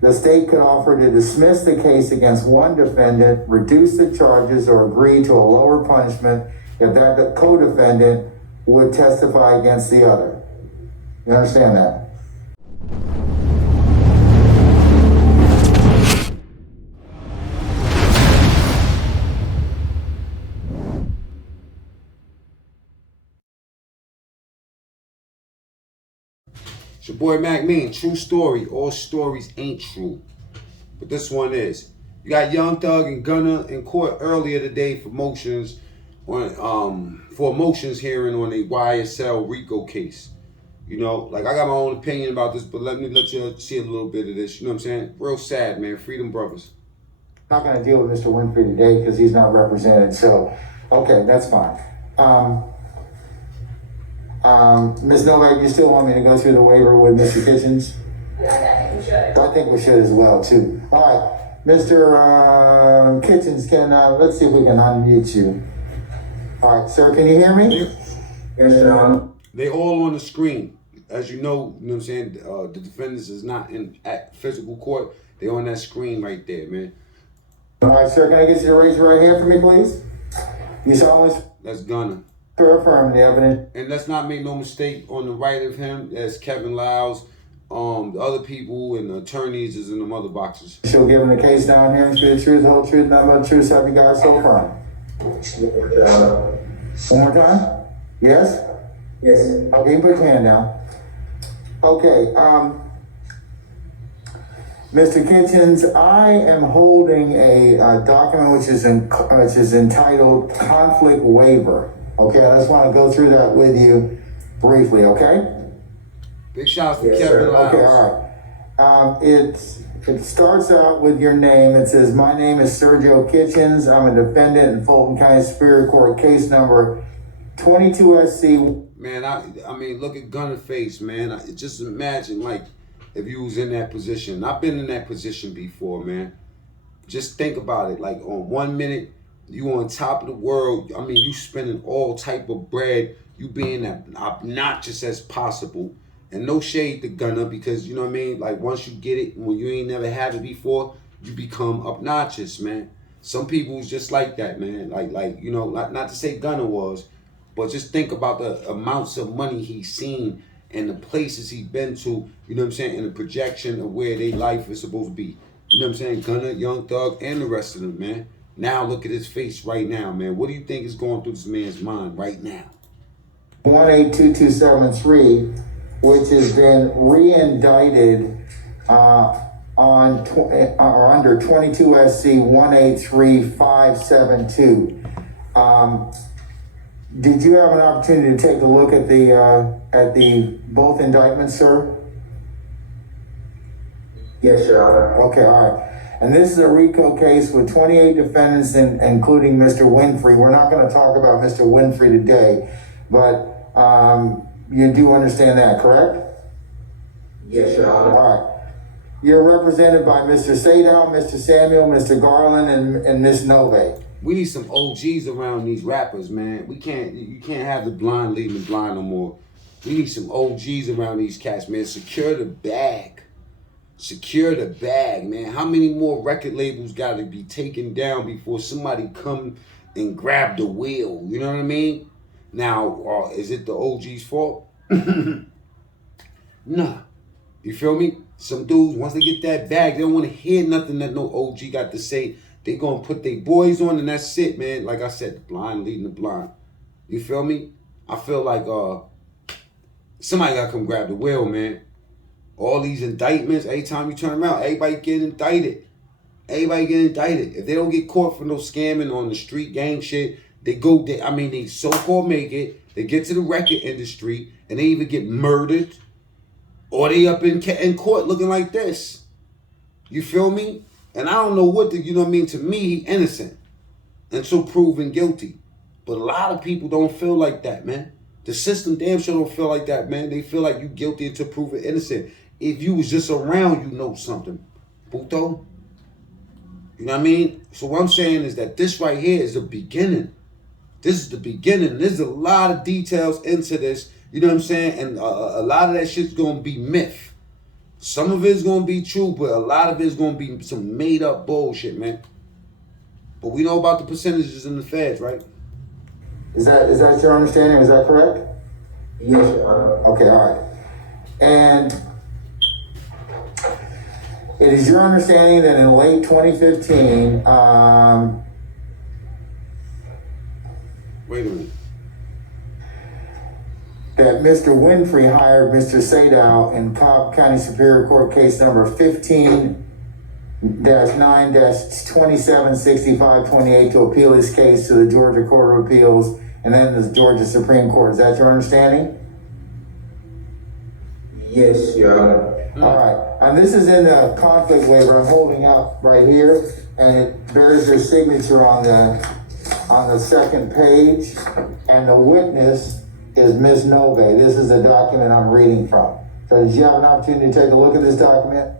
the state could offer to dismiss the case against one defendant, reduce the charges, or agree to a lower punishment if that co-defendant would testify against the other. You understand that? It's your boy Mac Mean. True story. All stories ain't true, but this one is. You got Young Thug and Gunna in court earlier today for motions hearing on a YSL RICO case. You know, like I got my own opinion about this, but let you see a little bit of this. You know what I'm saying? Real sad, man. Freedom Brothers. I'm not going to deal with Mr. Winfrey today because he's not represented. So, okay, that's fine. Ms. Novak, you still want me to go through the waiver with Mr. Kitchens? Yeah, I think we should. I think we should as well, too. All right, Mr. Kitchens, let's see if we can unmute you. All right, sir, can you hear me? Yes, sir. They all on the screen. As you know what I'm saying, the defendants is not at physical court. They on that screen right there, man. All right, sir, can I get you to raise your right hand for me, please? You solemnly That's Gunna. affirm the evidence. And let's not make no mistake, on the right of him, that's Kevin Lyles. The other people and the attorneys is in the other boxes. She'll give him the case down here and speak the truth, the whole truth, nothing but the truth, so help you guys so affirm. One more time? Yes? Yes. Okay, you put your hand down. Okay, Mr. Kitchens, I am holding a document which is entitled Conflict Waiver. Okay, I just want to go through that with you briefly, okay? Big shouts to Yes, Kevin sir. Lyles. Okay, all right. It starts out with your name. It says, my name is Sergio Kitchens. I'm a defendant in Fulton County Superior Court, case number 22 SC. Man, I mean, look at Gunna's face, man. Just imagine, like, if you was in that position. I've been in that position before, man. Just think about it. Like, on 1 minute, you on top of the world. I mean, you spending all type of bread. You being as obnoxious as possible. And no shade to Gunna, because, you know what I mean? Like, once you get it, when you ain't never had it before, you become obnoxious, man. Some people's just like that, man. Like you know, not to say Gunna was, but just think about the amounts of money he's seen and the places he's been to, you know what I'm saying, and the projection of where their life is supposed to be. You know what I'm saying? Gunna, Young Thug, and the rest of them, man. Now look at his face right now, man. What do you think is going through this man's mind right now? 182273, which has been re-indicted under 22 SC 183572. Did you have an opportunity to take a look at the both indictments, sir? Yes, Your Honor. Okay, all right. And this is a RICO case with 28 defendants, including Mr. Winfrey. We're not going to talk about Mr. Winfrey today, but you do understand that, correct? Yes, Your Honor. All right. You're represented by Mr. Sadow, Mr. Samuel, Mr. Garland, and Ms. Nove. We need some OGs around these rappers, man. You can't have the blind leading the blind no more. We need some OGs around these cats, man. Secure the bag. Secure the bag, man. How many more record labels got to be taken down before somebody come and grab the wheel? You know what I mean? Now, is it the OG's fault? Nah. You feel me? Some dudes, once they get that bag, they don't want to hear nothing that no OG got to say. They gonna put their boys on and that's it, man. Like I said, the blind leading the blind. You feel me? I feel like somebody gotta come grab the wheel, man. All these indictments, every time you turn around, everybody get indicted. Everybody get indicted. If they don't get caught for no scamming on the street gang shit, they so-called make it, they get to the record industry, and they either get murdered, or they up in court looking like this. You feel me? And I don't know what you know what I mean? To me, he innocent until proven guilty. But a lot of people don't feel like that, man. The system damn sure don't feel like that, man. They feel like you guilty until proven innocent. If you was just around, you know something. Puto. You know what I mean? So what I'm saying is that this right here is the beginning. This is the beginning. There's a lot of details into this. You know what I'm saying? And a lot of that shit's going to be myth. Some of it's gonna be true, but a lot of it's gonna be some made up bullshit, man. But we know about the percentages in the feds, right? Is that your understanding? Is that correct? Yes, Your Honor. Okay, all right. And it is your understanding that in late 2015, Wait a minute. that Mr. Winfrey hired Mr. Sadow in Cobb County Superior Court case number 15-9-276528 to appeal his case to the Georgia Court of Appeals and then the Georgia Supreme Court. Is that your understanding? Yes, Your Honor. All right, and this is in the conflict waiver I'm holding up right here, and it bears your signature on the second page, and the witness is Ms. Nove. This is the document I'm reading from. So did you have an opportunity to take a look at this document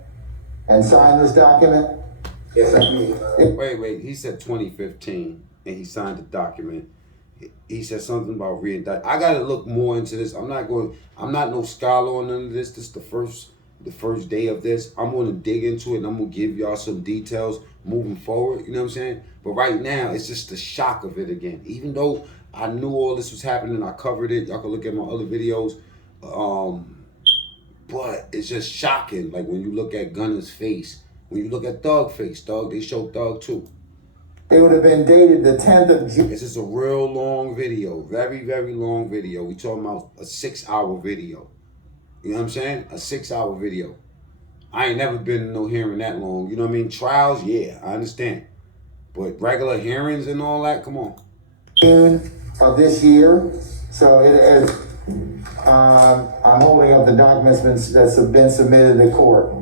and sign this document? Yes, I did. Wait. He said 2015, and he signed the document. He said something about reindict. I gotta look more into this. I'm not no scholar on none of this. This is the first day of this. I'm gonna dig into it and I'm gonna give y'all some details moving forward. You know what I'm saying? But right now, it's just the shock of it again. Even though I knew all this was happening, I covered it. Y'all can look at my other videos. But it's just shocking. Like when you look at Gunna's face, when you look at Thug face, they show Thug too. It would have been dated the 10th of June. This is a real long video, very, very long video. We talking about a 6-hour video. You know what I'm saying? A 6-hour video. I ain't never been in no hearing that long. You know what I mean? Trials, yeah, I understand. But regular hearings and all that, come on. June of this year. So I'm holding up the documents that's been submitted to court.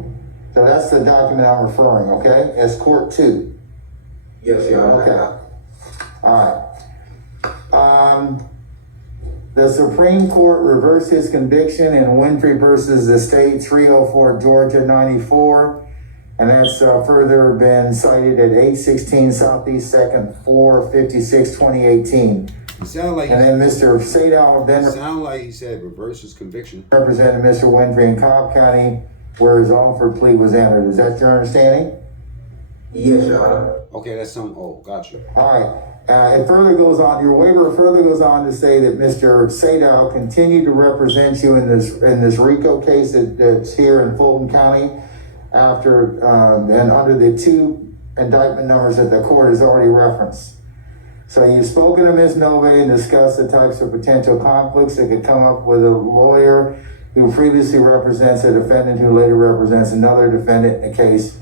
So that's the document I'm referring, okay? As Court 2. Yes, Your Honor. Okay. All right. The Supreme Court reversed his conviction in Winfrey versus the State 304 Georgia 94. And that's further been cited at 816 Southeast 2nd 456 2018. It sound like And then Mr. Sadow then sound like he said reverse his conviction. represented Mr. Winfrey in Cobb County where his offer plea was entered. Is that your understanding? Yes, Your Honor. Okay, that's some. Oh, gotcha. All right. It further goes on. Your waiver further goes on to say that Mr. Sadow continued to represent you in this RICO case that's here in Fulton County after and under the 2 indictment numbers that the court has already referenced. So you've spoken to Ms. Nove and discussed the types of potential conflicts that could come up with a lawyer who previously represents a defendant who later represents another defendant in a case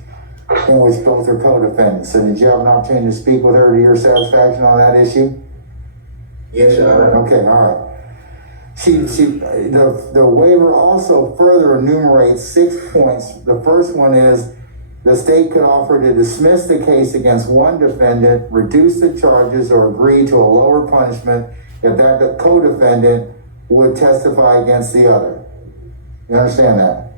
in which both are co-defendants. So did you have an opportunity to speak with her to your satisfaction on that issue? Yes, Your Honor. Okay, all right. The waiver also further enumerates 6 points. The first one is the state could offer to dismiss the case against one defendant, reduce the charges, or agree to a lower punishment if that co-defendant would testify against the other. You understand that?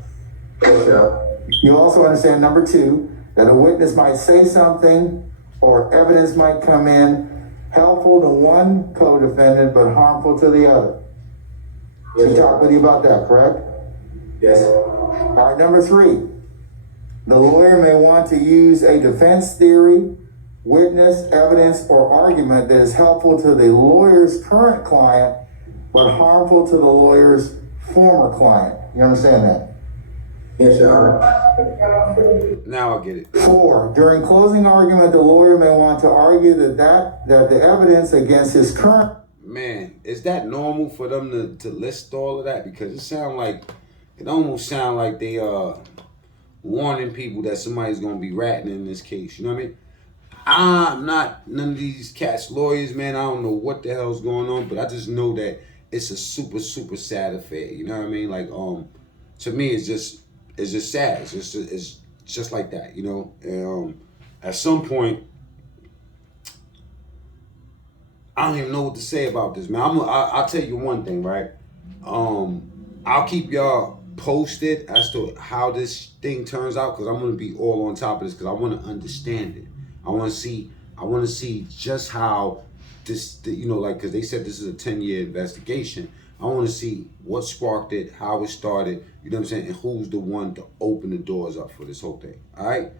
Yes, Your Honor. You also understand number 2, that a witness might say something or evidence might come in helpful to one co-defendant but harmful to the other. Yes, She Your talked with you about that, correct? Yes. All right, number 3, the lawyer may want to use a defense theory, witness, evidence, or argument that is helpful to the lawyer's current client but harmful to the lawyer's former client. You understand that? Yes, Your Honor. Now I get it. 4, during closing argument, the lawyer may want to argue that the evidence against his current. Man, is that normal for them to list all of that? Because it almost sound like they warning people that somebody's gonna be ratting in this case. You know what I mean? I'm not none of these cats lawyers, man. I don't know what the hell's going on, but I just know that it's a super, super sad affair. You know what I mean? Like, to me, it's just sad. It's just like that, you know. At some point, I don't even know what to say about this, man. I'll tell you one thing, right? I'll keep y'all posted as to how this thing turns out, because I'm gonna be all on top of this, because I want to understand it. I want to see just how this, you know, like, because they said this is a 10-year investigation. I I want to see what sparked it, how it started, you know what I'm saying, and who's the one to open the doors up for this whole thing, all right?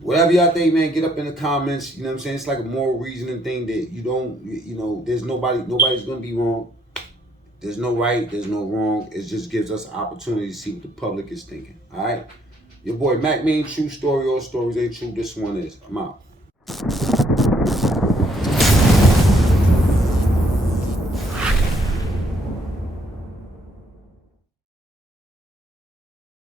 Whatever y'all think, man, get up in the comments, you know what I'm saying? It's like a moral reasoning thing that you don't, you know, there's nobody's going to be wrong. There's no right, there's no wrong. It just gives us an opportunity to see what the public is thinking, all right? Your boy Mac Mean, true story, all stories ain't true. This one is. I'm out.